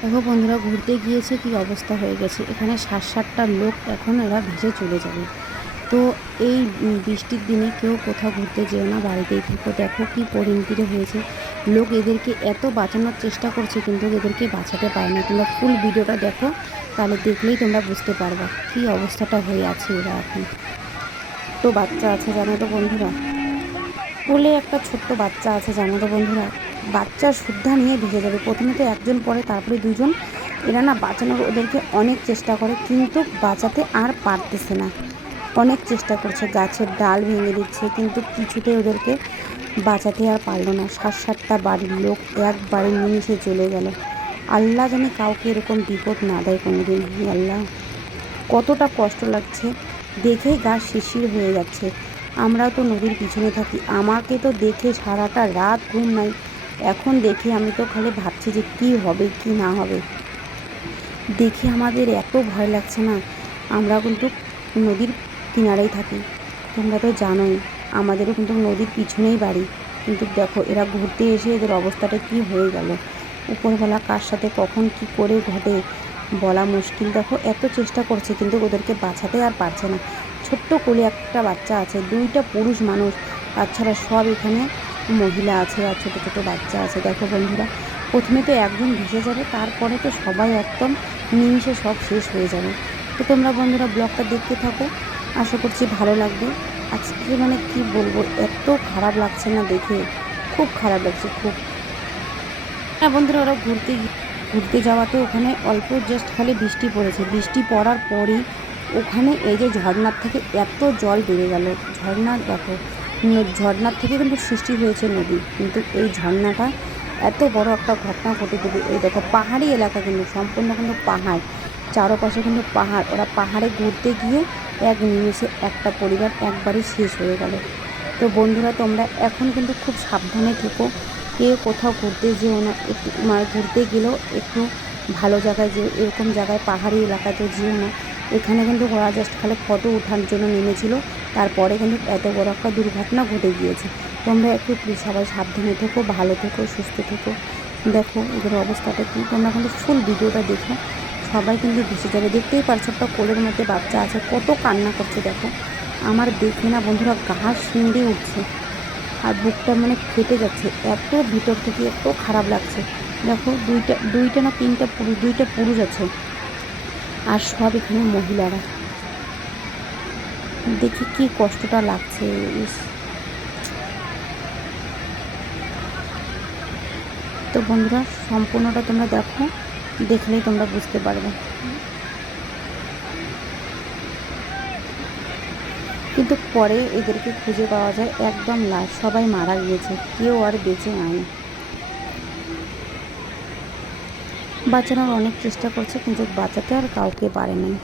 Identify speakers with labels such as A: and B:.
A: দেখো বন্ধুরা, ঘুরতে গিয়েছে, কি অবস্থা হয়ে গেছে। এখানে সাত সাতটা লোক এখন এরা ভেসে চলে যাবে। তো এই বৃষ্টির দিনে কেউ কোথাও ঘুরতে যেও না, বাড়িতেই থেকো। দেখো কি পরিণতিতে হয়েছে। লোক এদেরকে এত বাঁচানোর চেষ্টা করছে, কিন্তু এদেরকে বাঁচাতে পারে না। তোমরা ফুল ভিডিওটা দেখো, তাহলে দেখলেই তোমরা বুঝতে পারবা কি অবস্থাটা হয়ে আছে এরা এখন। তো বাচ্চা আছে, জানো তো বন্ধুরা? কোলে একটা ছোট্ট বাচ্চা আছে, জানো তো বন্ধুরা? বাচ্চা শুদ্ধা নিয়ে ভেসে যাবে। প্রথমে তো একজন পরে তারপরে দুজন এরা না বাঁচানোর ওদেরকে অনেক চেষ্টা করে, কিন্তু বাঁচাতে আর পারতেছে না। অনেক চেষ্টা করছে, গাছের ডাল ভেঙে দিচ্ছে, কিন্তু কিছুতে ওদেরকে বাঁচাতে আর পারল না। সাত সাতটা বাড়ির লোক এক বাড়ির চলে গেল। আল্লাহ জানে কাউকে এরকম বিপদ না দেয় কোনোদিন। হে আল্লাহ, কতটা কষ্ট লাগছে। দেখেই গা শিশির হয়ে যাচ্ছে। আমরাও তো নদীর পিছনে থাকি। আমাকে তো দেখে সারাটা রাত ঘুম নাই। এখন দেখে আমি তো খালি ভাবছি যে কী হবে, কি না হবে। দেখে আমাদের এত ভয় লাগছে না, আমরা কিন্তু নদীর কিনারেই থাকি। তোমরা তো জানোই, আমাদেরও কিন্তু নদীর পিছনেই বাড়ি। কিন্তু দেখো, এরা ঘুরতে এসে এদের অবস্থাটা কি হয়ে গেল? উপরবেলা কার সাথে কখন কি করে ঘটে বলা মুশকিল। দেখো, এত চেষ্টা করছে কিন্তু ওদেরকে বাঁচাতে আর পারছে না। ছোট্ট কোলে একটা বাচ্চা আছে, দুইটা পুরুষ মানুষ, তাছাড়া সব এখানে মহিলা আছে আর ছোটো ছোটো বাচ্চা আছে। দেখো বন্ধুরা, প্রথমে তো একজন ভেসে যাবে, তারপরে তো সবাই একদম নিমিষে সব শেষ হয়ে যাবে। তো তোমরা বন্ধুরা ব্লগটা দেখতে থাকো, আশা করছি ভালো লাগবে। আজকে মানে কি বলব, এত খারাপ লাগছে না দেখে, খুব খারাপ লাগছে, খুব। হ্যাঁ বন্ধুরা, ওরা ঘুরতে ঘুরতে যাওয়াতে ওখানে অল্প জাস্ট খালি বৃষ্টি পড়েছে। বৃষ্টি পড়ার পরই ওখানে এই যে ঝর্নার থেকে এত জল বেড়ে গেল। ঝর্নার দেখো ঝর্নার থেকে কিন্তু সৃষ্টি হয়েছে নদী। কিন্তু এই ঝর্নাটা এত বড় একটা ঘটনা ঘটে দেবে এই দেখো, পাহাড়ি এলাকা কিন্তু, সম্পূর্ণ কিন্তু পাহাড়। চারপাশে কিন্তু পাহাড়। ওরা পাহাড়ে ঘুরতে গিয়ে এক নিমেষে একটা পরিবার একবারই শেষ হয়ে গেল। তো বন্ধুরা, তোমরা এখন কিন্তু খুব সাবধানে থেকো। কেউ কোথাও ঘুরতে যেও না। একটু মানে ঘুরতে গেলেও একটু ভালো জায়গায় যে এরকম জায়গায় পাহাড়ি এলাকাতে যেও না। এখানে কিন্তু ওরা জাস্ট খালি ফটো ওঠার জন্য নেমেছিল। তারপরে কিন্তু এত বড় একটা দুর্ঘটনা ঘটে গিয়েছে। তোমরা একটু সবাই সাবধানে থেকো, ভালো থেকো, সুস্থ থেকো। দেখো এদের অবস্থাটা কী। তোমরা কিন্তু ফুল ভিডিওটা দেখো। সবাই কিন্তু ভেসে যাবে। দেখতেই পারছ একটা কোলের মধ্যে বাচ্চা আছে। কত কান্না করছে, দেখো। আমার দেখে না বন্ধুরা গা শিংড়ে উঠছে। আর বুকটা মানে ফেটে যাচ্ছে। এত ভিতর থেকে এত খারাপ লাগছে। দেখো দুইটা দুইটা না তিনটা পুরুষ, দুইটা পুরুষ আছে। আর সব এখানে মহিলারা। দেখি কি কষ্টটা লাগছে তো বন্ধুরা, সম্পূর্ণটা তোমরা দেখো, দেখলেই তোমরা বুঝতে পারবে। কিন্তু পরে এদেরকে খুঁজে পাওয়া যায়, একদম লাশ, সবাই মারা গিয়েছে, কেউ আর বেঁচে নাই বাঁচানোর অনেক চেষ্টা করছে কিন্তু বাঁচাতে আর কাউকে পারে নাই।